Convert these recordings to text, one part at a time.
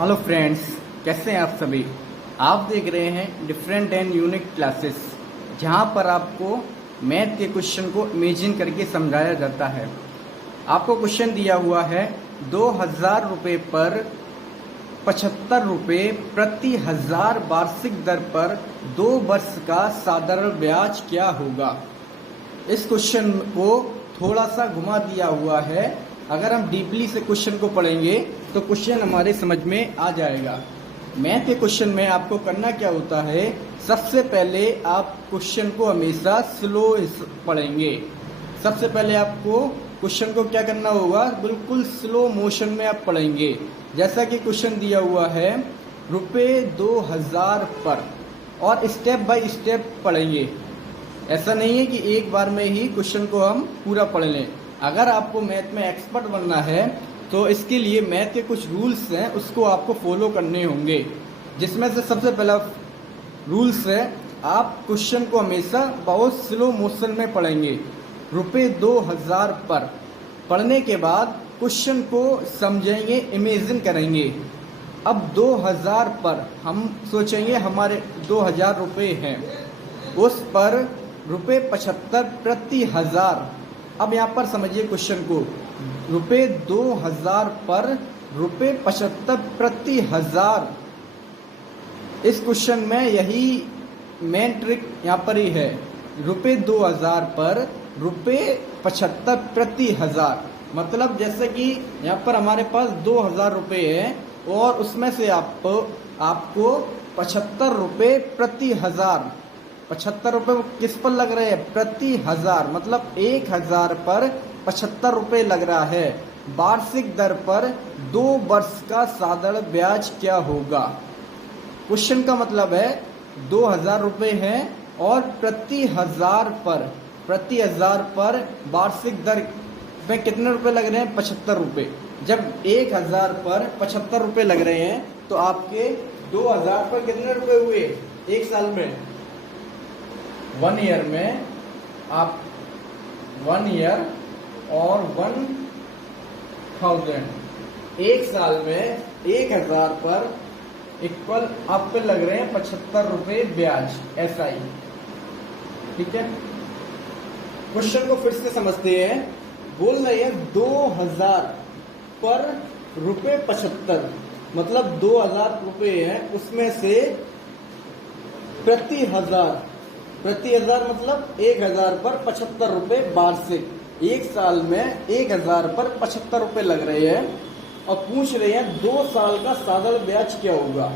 Hello friends, कैसे हैं आप सभी। आप देख रहे हैं डिफरेंट एंड यूनिक क्लासेस, जहां पर आपको मैथ के क्वेश्चन को इमेजिन करके समझाया जाता है। आपको क्वेश्चन दिया हुआ है 2000 रुपये पर 75 रुपये प्रति हजार वार्षिक दर पर 2 वर्ष का साधारण ब्याज क्या होगा। इस क्वेश्चन को थोड़ा सा घुमा दिया हुआ है। अगर हम डीपली से क्वेश्चन को पढ़ेंगे तो क्वेश्चन हमारे समझ में आ जाएगा। मैथ के क्वेश्चन में आपको करना क्या होता है, सबसे पहले आप क्वेश्चन को हमेशा स्लो पढ़ेंगे। सबसे पहले आपको क्वेश्चन को क्या करना होगा, बिल्कुल स्लो मोशन में आप पढ़ेंगे। जैसा कि क्वेश्चन दिया हुआ है रुपये 2000 पर, और स्टेप बाय स्टेप पढ़ेंगे। ऐसा नहीं है कि एक बार में ही क्वेश्चन को हम पूरा पढ़ लें। अगर आपको मैथ में एक्सपर्ट बनना है तो इसके लिए मैथ के कुछ रूल्स हैं, उसको आपको फॉलो करने होंगे। जिसमें से सबसे पहला रूल्स है, आप क्वेश्चन को हमेशा बहुत स्लो मोशन में पढ़ेंगे। रुपये 2000 पर पढ़ने के बाद क्वेश्चन को समझेंगे, इमेजिन करेंगे। अब 2000 पर हम सोचेंगे हमारे 2000 रुपये हैं, उस पर रुपये 75 प्रति हजार। अब यहाँ पर समझिए क्वेश्चन को, रुपये 2000 पर रुपये 75 प्रति हजार। इस क्वेश्चन में यही मेन ट्रिक यहाँ पर ही है। रुपये 2000 पर रुपये 75 प्रति हजार, मतलब जैसे कि यहाँ पर हमारे पास 2000 रुपये है और उसमें से आपको 75 रुपये प्रति हजार। 75 रुपये किस पर लग रहे हैं, प्रति हजार, मतलब 1000 पर 75 रुपये लग रहा है। वार्षिक दर पर 2 वर्ष का साधारण ब्याज क्या होगा। क्वेश्चन का मतलब है 2000 रुपये है और प्रति हजार पर वार्षिक दर में कितने रुपए लग रहे हैं, 75 रुपये। जब 1000 पर 75 रुपये लग रहे हैं तो आपके 2000 पर कितने रुपए हुए एक साल में, 1 ईयर में आप 1 ईयर और 1000, एक साल में 1000 पर इक्वल आप पे लग रहे हैं 75 रुपये ब्याज, ऐसा ही। ठीक है, क्वेश्चन को फिर से समझते हैं। बोल रहे हैं 2000 पर रुपये 75, मतलब 2000 रुपये है, उसमें से प्रति हजार मतलब 1000 पर 75 रुपये वार्षिक। एक साल में 1000 पर 75 रुपये लग रहे हैं और पूछ रहे हैं 2 साल का साधारण ब्याज क्या होगा।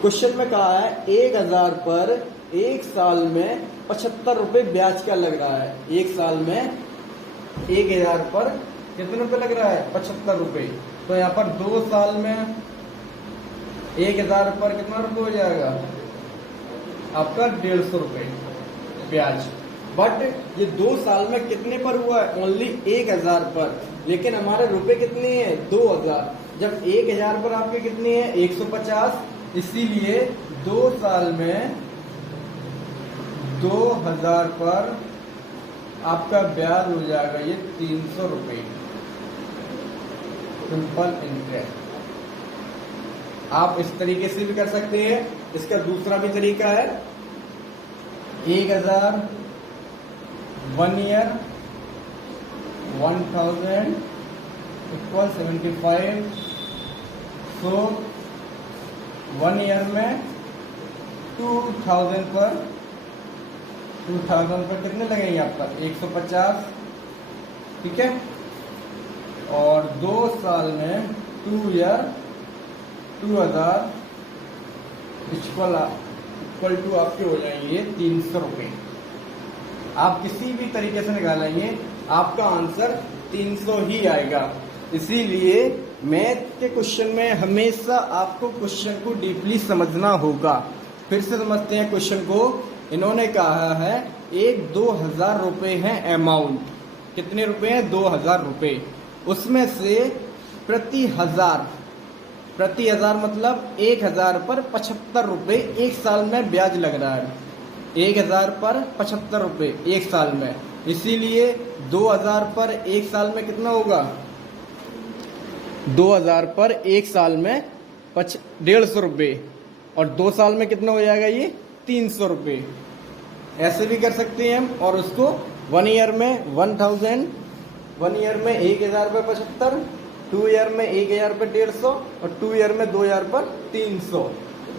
क्वेश्चन में कहा है 1000 पर एक साल में 75 रुपये ब्याज क्या लग रहा है। एक साल में 1000 पर कितने रुपये लग रहा है, 75 रुपये। तो यहाँ पर 2 साल में 1000 पर कितना रुपये हो जाएगा आपका, 150 रुपये ब्याज। बट ये 2 साल में कितने पर हुआ है, ओनली 1000 पर, लेकिन हमारे रुपए कितने हैं, 2000। जब 1000 पर आपके कितने हैं, 150, इसीलिए 2 साल में 2000 पर आपका ब्याज हो जाएगा ये 300 रुपये, सिंपल इंटरेस्ट। आप इस तरीके से भी कर सकते हैं। इसका दूसरा भी तरीका है, 1000, 1 ईयर, 1000 इक्वल 75। सो 1 ईयर में 2000 पर कितने लगेंगे आपका, 150। ठीक है, और 2 साल में 2 ईयर 2000 इक्वल टू आपके हो जाएंगे 300 रुपये। आप किसी भी तरीके से निकालेंगे आपका आंसर 300 ही आएगा। इसीलिए मैथ के क्वेश्चन में हमेशा आपको क्वेश्चन को डीपली समझना होगा। फिर से समझते हैं क्वेश्चन को। इन्होंने कहा है 2000 रुपये है अमाउंट, कितने रुपए हैं, 2000 रुपये। उसमें से प्रति हजार मतलब 1000 पर 75 रुपये एक साल में ब्याज लग रहा है। 1000 पर 75 रुपये एक साल में, इसीलिए 2000 पर एक साल में कितना होगा, 2000 पर एक साल में 150 रुपये, और 2 साल में कितना हो जाएगा ये 300 रुपये। ऐसे भी कर सकते हैं हम। और उसको 1 ईयर में 1000, 1 ईयर में 1000 पर 75, 2 ईयर में 1000 पर 150, और 2 ईयर में 2000 पर 300।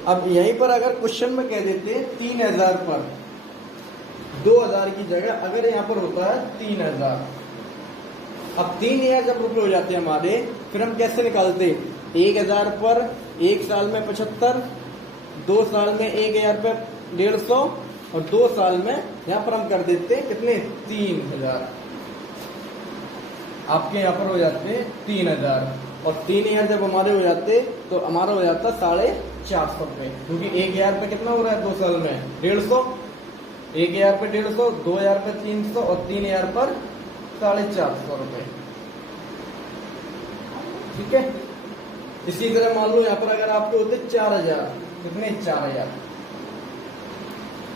अब यहीं पर अगर क्वेश्चन में कह देते 3000 पर 2000 की जगह अगर यहाँ पर होता है 3000, अब 3000 जब रुपये हो जाते हैं हमारे, फिर हम कैसे निकालते? 1000 पर एक साल में 75, 2 साल में 1000 पे 150, और 2 साल में यहाँ पर हम कर देते कितने 3000। आपके यहाँ पर हो जाते 3000, और 3000 जब हमारे हो जाते तो हमारा हो जाता 450 रुपये, क्योंकि 1000 पे कितना हो रहा है 2 साल में 150, 1000 पे 150, 2000 पे 300, और 3000 पर 450 रुपये। ठीक है। इसी तरह मान लो यहाँ पर अगर आपके होते 4000, कितने 4000,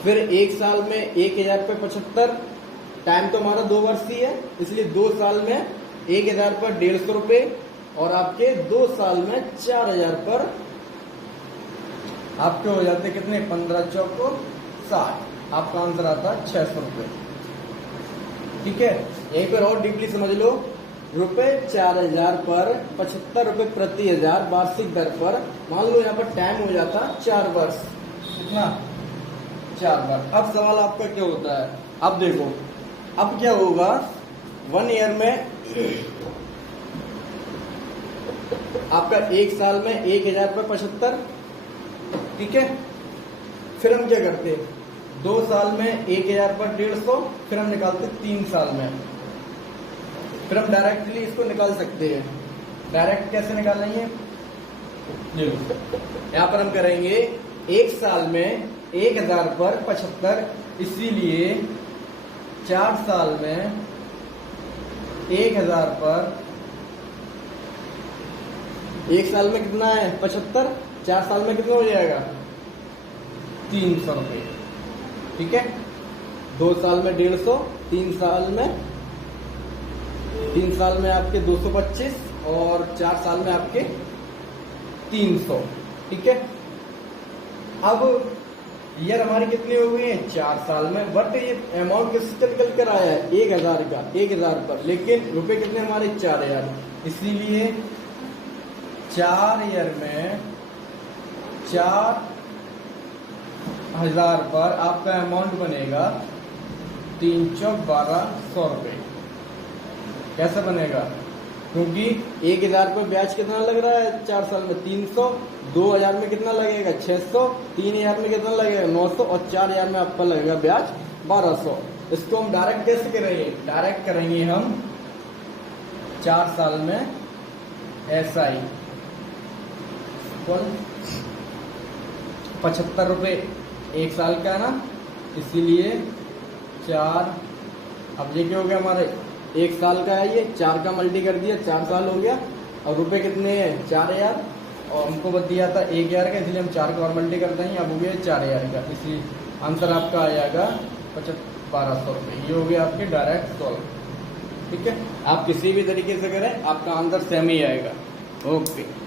फिर एक साल में 1000 पे 75, टाइम तो हमारा 2 वर्ष ही है, इसलिए 2 साल में 1000 पर 150 रुपये, और आपके 2 साल में 4000 पर आपके हो जाते कितने 15 चौको 60। आपका आंसर आता 600 रुपये। ठीक है। यहीं पर और डीपली समझ लो, रुपये 4000 पर 75 रुपये प्रति हजार वार्षिक दर पर, मान लो यहाँ पर टाइम हो जाता 4 वर्ष। कितना 4 वर्ष। अब सवाल आपका क्या होता है? अब देखो, अब क्या होगा 1 ईयर में आपका एक साल में 1000 पर 75। ठीक है। फिर हम क्या करते 2 साल में 1000 पर 150, फिर हम निकालते 3 साल में। फिर हम डायरेक्टली इसको निकाल सकते हैं। डायरेक्ट कैसे निकालेंगे? यहाँ पर हम करेंगे एक साल में 1000 पर 75, इसीलिए 4 साल में 1000 पर, एक साल में कितना है 75, 4 साल में कितना हो जाएगा 300 रुपये। ठीक है। 2 साल में 150, 3 साल में आपके 225, और 4 साल में आपके 300। ठीक है। अब ईयर हमारी कितनी हो गई है 4 साल में, बट ये अमाउंट किससे निकल कर आया है 1000 का, 1000 पर, लेकिन रुपए कितने हमारे 4000, इसीलिए 4 ईयर में 4000 पर आपका अमाउंट बनेगा 3 चौक 1200 रुपये। कैसे बनेगा? क्योंकि 1000 पर ब्याज कितना लग रहा है 4 साल में 300, 2000 में कितना लगेगा 600, 3000 में कितना लगेगा 900, और 4000 में आपका लगेगा ब्याज 1200। इसको हम डायरेक्ट कैसे करेंगे? डायरेक्ट करेंगे हम 4 साल में SI 75 रुपये एक साल का है ना, इसीलिए 4, अब ये क्या हो गया हमारे एक साल का है, ये 4 का मल्टी कर दिया, 4 साल हो गया, और रुपए कितने हैं 4000, और हमको बच दिया था 1000 का, इसलिए हम 4 का और मल्टी कर देंगे, अब हो गया 4000 का, इसलिए आंसर आपका आ जाएगा 1200 रुपये। ये हो गया आपके डायरेक्ट सॉल्व। ठीक है। आप किसी भी तरीके से करें आपका आंसर सेम ही आएगा। ओके।